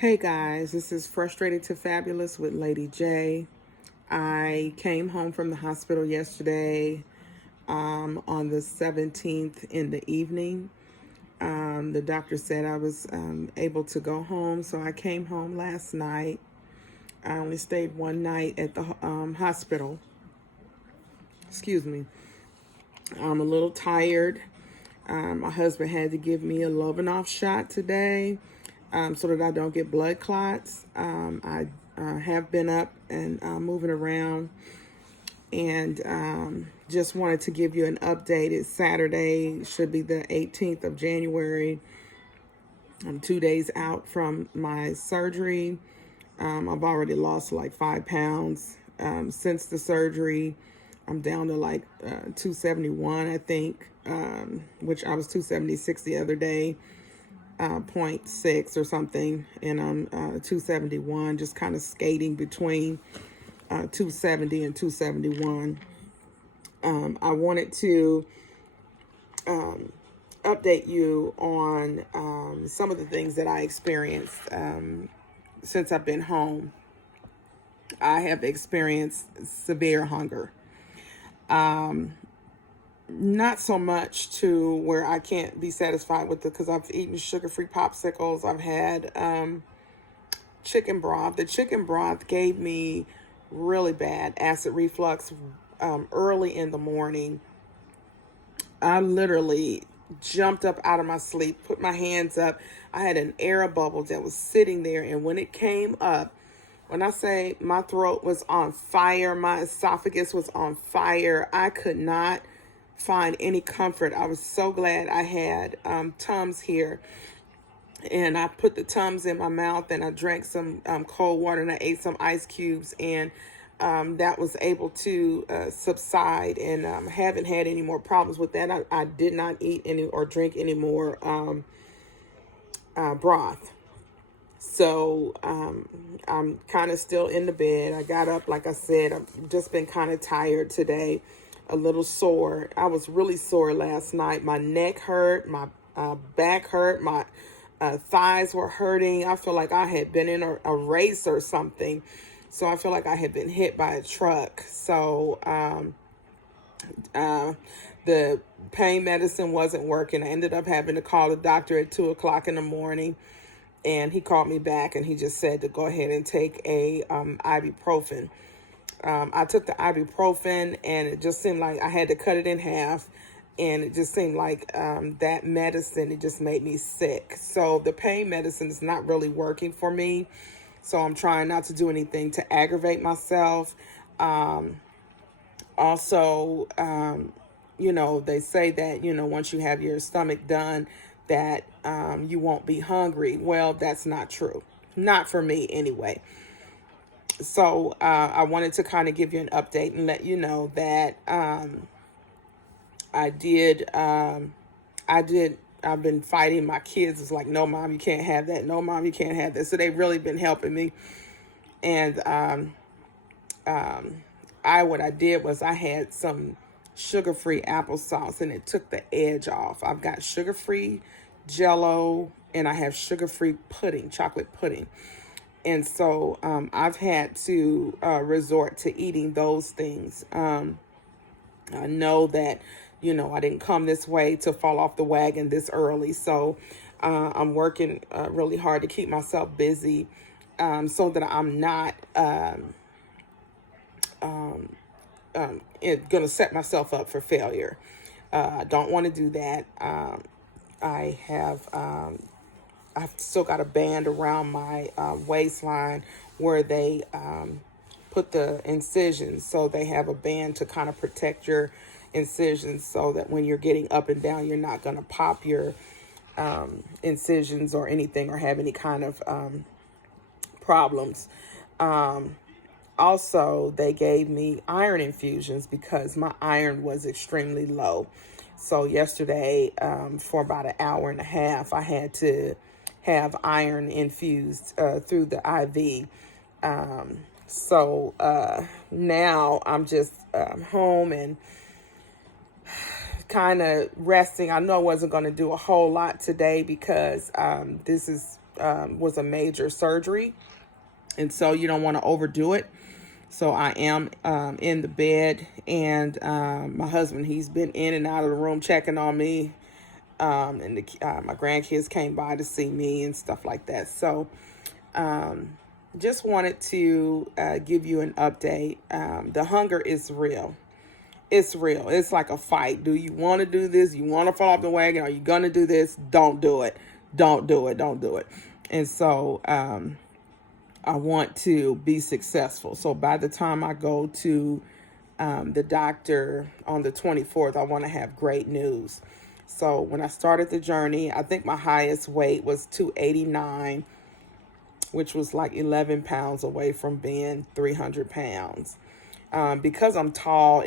Hey guys, this is Frustrated to Fabulous with Lady J. I came home from the hospital yesterday on the 17th in the evening. The doctor said I was able to go home, so I came home last night. I only stayed one night at the hospital. Excuse me. I'm a little tired. My husband had to give me a Lovenoff shot today so that I don't get blood clots. I have been up and moving around and just wanted to give you an update. It's Saturday, should be the 18th of January. I'm 2 days out from my surgery. I've already lost like 5 pounds since the surgery. I'm down to like 271, I think, which I was 276 the other day, 0.6 or something, and I'm 271, just kind of skating between 270 and 271. I wanted to update you on some of the things that I experienced since I've been home. I have experienced severe hunger. Not so much to where I can't be satisfied with it, because I've eaten sugar-free popsicles. I've had chicken broth. The chicken broth gave me really bad acid reflux early in the morning. I literally jumped up out of my sleep, put my hands up. I had an air bubble that was sitting there, and when it came up, when I say my throat was on fire, my esophagus was on fire, I could not find any comfort. I was so glad I had Tums here, and I put the Tums in my mouth, and I drank some cold water, and I ate some ice cubes, and that was able to subside, and haven't had any more problems with that. I did not eat any or drink any more broth. So I'm kind of still in the bed. I got up, like I said, I've just been kind of tired today, a little sore. I was really sore last night. My neck hurt, my back hurt, my thighs were hurting. I feel like I had been in a race or something. So I feel like I had been hit by a truck. So the pain medicine wasn't working. I ended up having to call the doctor at 2 o'clock in the morning. And he called me back, and he just said to go ahead and take a ibuprofen. I took the ibuprofen, and it just seemed like I had to cut it in half. And it just seemed like that medicine, it just made me sick. So the pain medicine is not really working for me. So I'm trying not to do anything to aggravate myself. Also, they say that, once you have your stomach done, that you won't be hungry. Well, that's not true. Not for me anyway. So I wanted to kind of give you an update and let you know that I've been fighting my kids. It's like, no, Mom, you can't have that. No, Mom, you can't have that. So they've really been helping me. And what I did was I had some sugar-free applesauce, and it took the edge off. I've got sugar-free Jell-O, and I have sugar-free pudding, chocolate pudding. And so I've had to resort to eating those things. I know that, I didn't come this way to fall off the wagon this early. So I'm working really hard to keep myself busy so that I'm not going to set myself up for failure. I don't want to do that. I've still got a band around my waistline where they put the incisions. So they have a band to kind of protect your incisions so that when you're getting up and down, you're not going to pop your incisions or anything or have any kind of problems. Also, they gave me iron infusions because my iron was extremely low. So yesterday, for about an hour and a half, I had to have iron infused through the IV. So now I'm just home and kind of resting. I know I wasn't going to do a whole lot today because this is was a major surgery. And so you don't want to overdo it. So I am in the bed, and my husband, he's been in and out of the room checking on me. And my grandkids came by to see me and stuff like that. So just wanted to give you an update. The hunger is real. It's real. It's like a fight. Do you want to do this? You want to fall off the wagon? Are you going to do this? Don't do it. Don't do it. Don't do it. And so I want to be successful. So by the time I go to the doctor on the 24th, I want to have great news. So when I started the journey, I think my highest weight was 289, which was like 11 pounds away from being 300 pounds. Because I'm tall,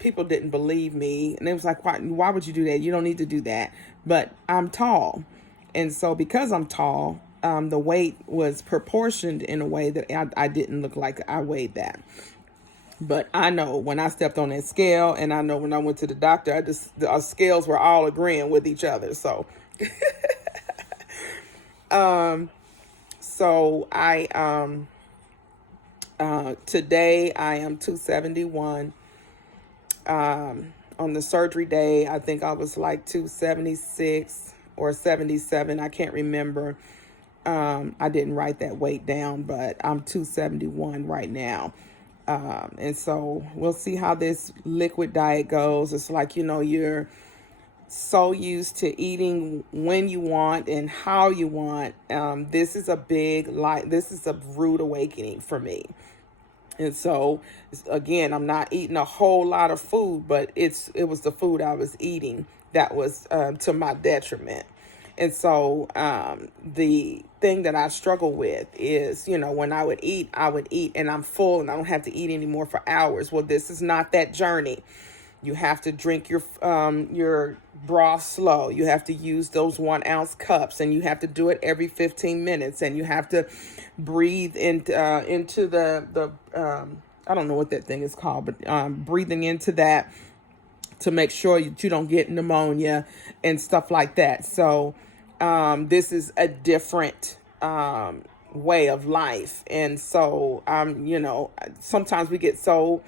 people didn't believe me. And it was like, why would you do that? You don't need to do that. But I'm tall. And so because I'm tall, the weight was proportioned in a way that I didn't look like I weighed that. But I know when I stepped on that scale, and I know when I went to the doctor, our scales were all agreeing with each other. So, today I am 271. On the surgery day, I think I was like 276 or 77. I can't remember. I didn't write that weight down, but I'm 271 right now. And so we'll see how this liquid diet goes. It's like, you're so used to eating when you want and how you want. This is a rude awakening for me. And so, again, I'm not eating a whole lot of food, but it was the food I was eating that was to my detriment. And so the thing that I struggle with is, when I would eat and I'm full and I don't have to eat anymore for hours. Well, this is not that journey. You have to drink your broth slow. You have to use those 1 ounce cups, and you have to do it every 15 minutes. And you have to breathe into the I don't know what that thing is called, but breathing into that to make sure that you don't get pneumonia and stuff like that. So this is a different way of life. And so, sometimes we get so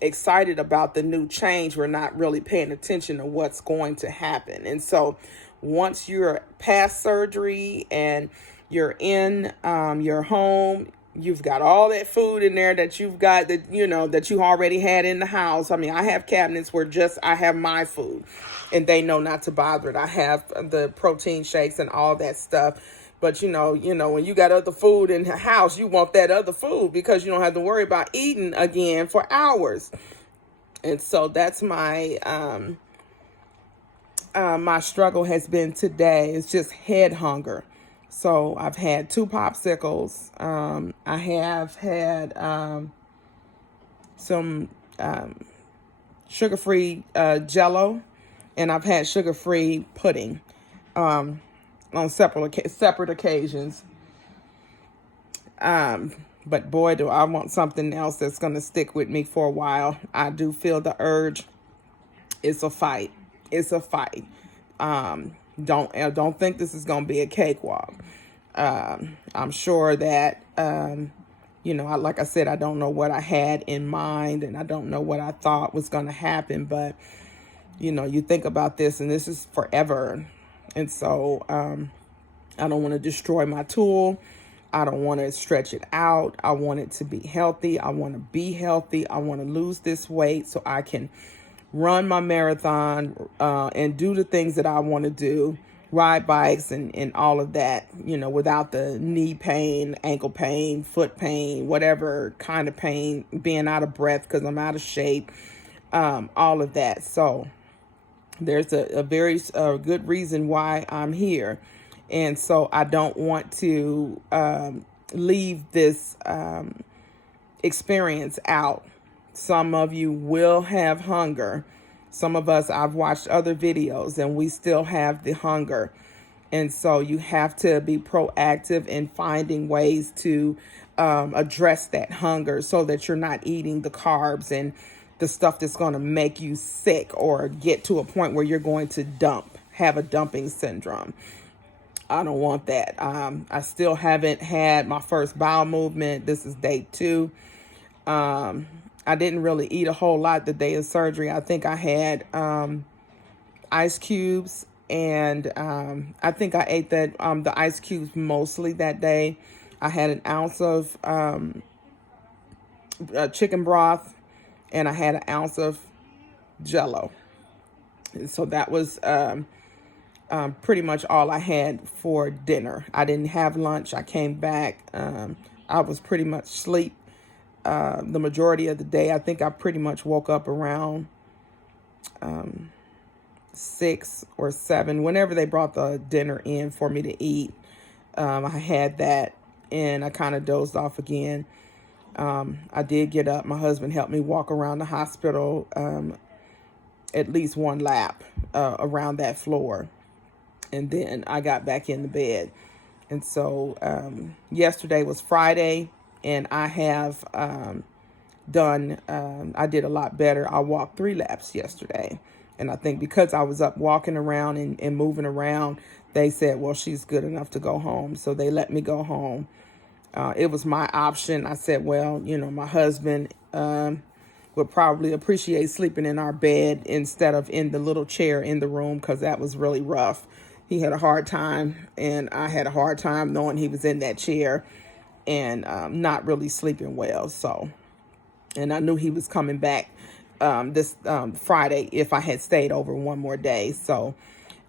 excited about the new change, we're not really paying attention to what's going to happen. And so once you're past surgery and you're in your home, you've got all that food in there that you've got that you already had in the house. I mean, I have cabinets where I have my food and they know not to bother it. I have the protein shakes and all that stuff. But, when you got other food in the house, you want that other food because you don't have to worry about eating again for hours. And so that's my my struggle has been today. It's just head hunger. So I've had 2 popsicles. I have had some sugar-free Jell-O, and I've had sugar-free pudding on separate occasions. But boy, do I want something else that's going to stick with me for a while. I do feel the urge. It's a fight. It's a fight. Don't think this is going to be a cakewalk. I'm sure that, like I said, I don't know what I had in mind and I don't know what I thought was going to happen, but, you think about this and this is forever. And so, I don't want to destroy my tool. I don't want to stretch it out. I want it to be healthy. I want to be healthy. I want to lose this weight so I can run my marathon and do the things that I want to do, ride bikes and all of that, without the knee pain, ankle pain, foot pain, whatever kind of pain, being out of breath because I'm out of shape, all of that. So there's a very good reason why I'm here. And so I don't want to leave this experience out. Some of you will have hunger. Some of us, I've watched other videos and we still have the hunger. And so you have to be proactive in finding ways to address that hunger so that you're not eating the carbs and the stuff that's going to make you sick or get to a point where you're going to have a dumping syndrome. I don't want that. I still haven't had my first bowel movement. This is day 2. I didn't really eat a whole lot the day of surgery. I think I had ice cubes, and I think I ate the ice cubes mostly that day. I had an ounce of chicken broth, and I had an ounce of Jello. And so that was pretty much all I had for dinner. I didn't have lunch. I came back. I was pretty much asleep the majority of the day. I think I pretty much woke up around 6 or 7, whenever they brought the dinner in for me to eat. I had that, and I kind of dozed off again. I did get up. My husband helped me walk around the hospital, at least one lap around that floor. And then I got back in the bed. And so yesterday was Friday, and I have I did a lot better. I walked 3 laps yesterday. And I think because I was up walking around and moving around, they said, well, she's good enough to go home. So they let me go home. It was my option. I said, well, my husband would probably appreciate sleeping in our bed instead of in the little chair in the room, because that was really rough. He had a hard time, and I had a hard time knowing he was in that chair and not really sleeping well. So, and I knew he was coming back this Friday if I had stayed over one more day. So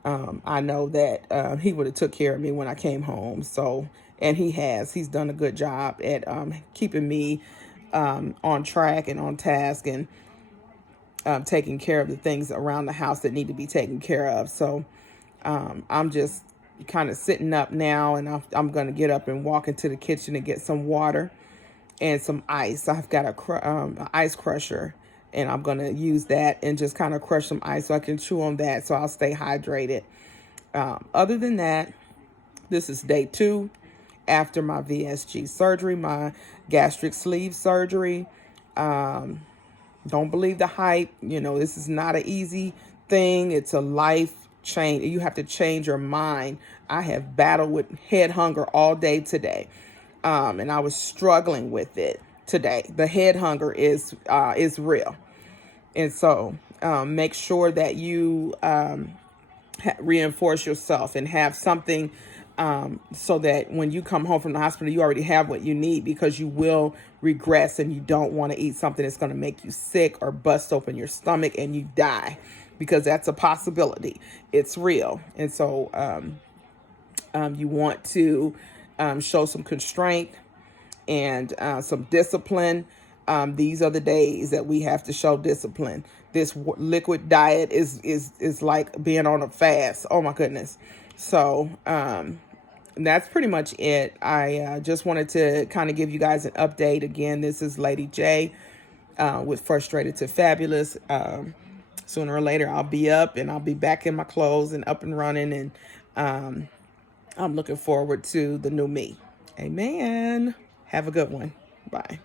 I know that he would have took care of me when I came home. So, and he's done a good job at keeping me on track and on task, and taking care of the things around the house that need to be taken care of. So I'm just kind of sitting up now, and I'm going to get up and walk into the kitchen and get some water and some ice. I've got an ice crusher, and I'm going to use that and just kind of crush some ice so I can chew on that, so I'll stay hydrated. Other than that, this is day 2 after my VSG surgery, my gastric sleeve surgery. Don't believe the hype. This is not an easy thing. It's a life change. You have to change your mind. I have battled with head hunger all day today. And I was struggling with it today. The head hunger is real. And so make sure that you reinforce yourself and have something so that when you come home from the hospital, you already have what you need, because you will regress and you don't want to eat something that's going to make you sick or bust open your stomach and you die, because that's a possibility. It's real. And so you want to show some constraint and some discipline. These are the days that we have to show discipline. This liquid diet is like being on a fast. Oh my goodness. So that's pretty much it. I just wanted to kind of give you guys an update. Again, this is Lady J with Frustrated to Fabulous. Sooner or later, I'll be up and I'll be back in my clothes and up and running. And I'm looking forward to the new me. Amen. Have a good one. Bye.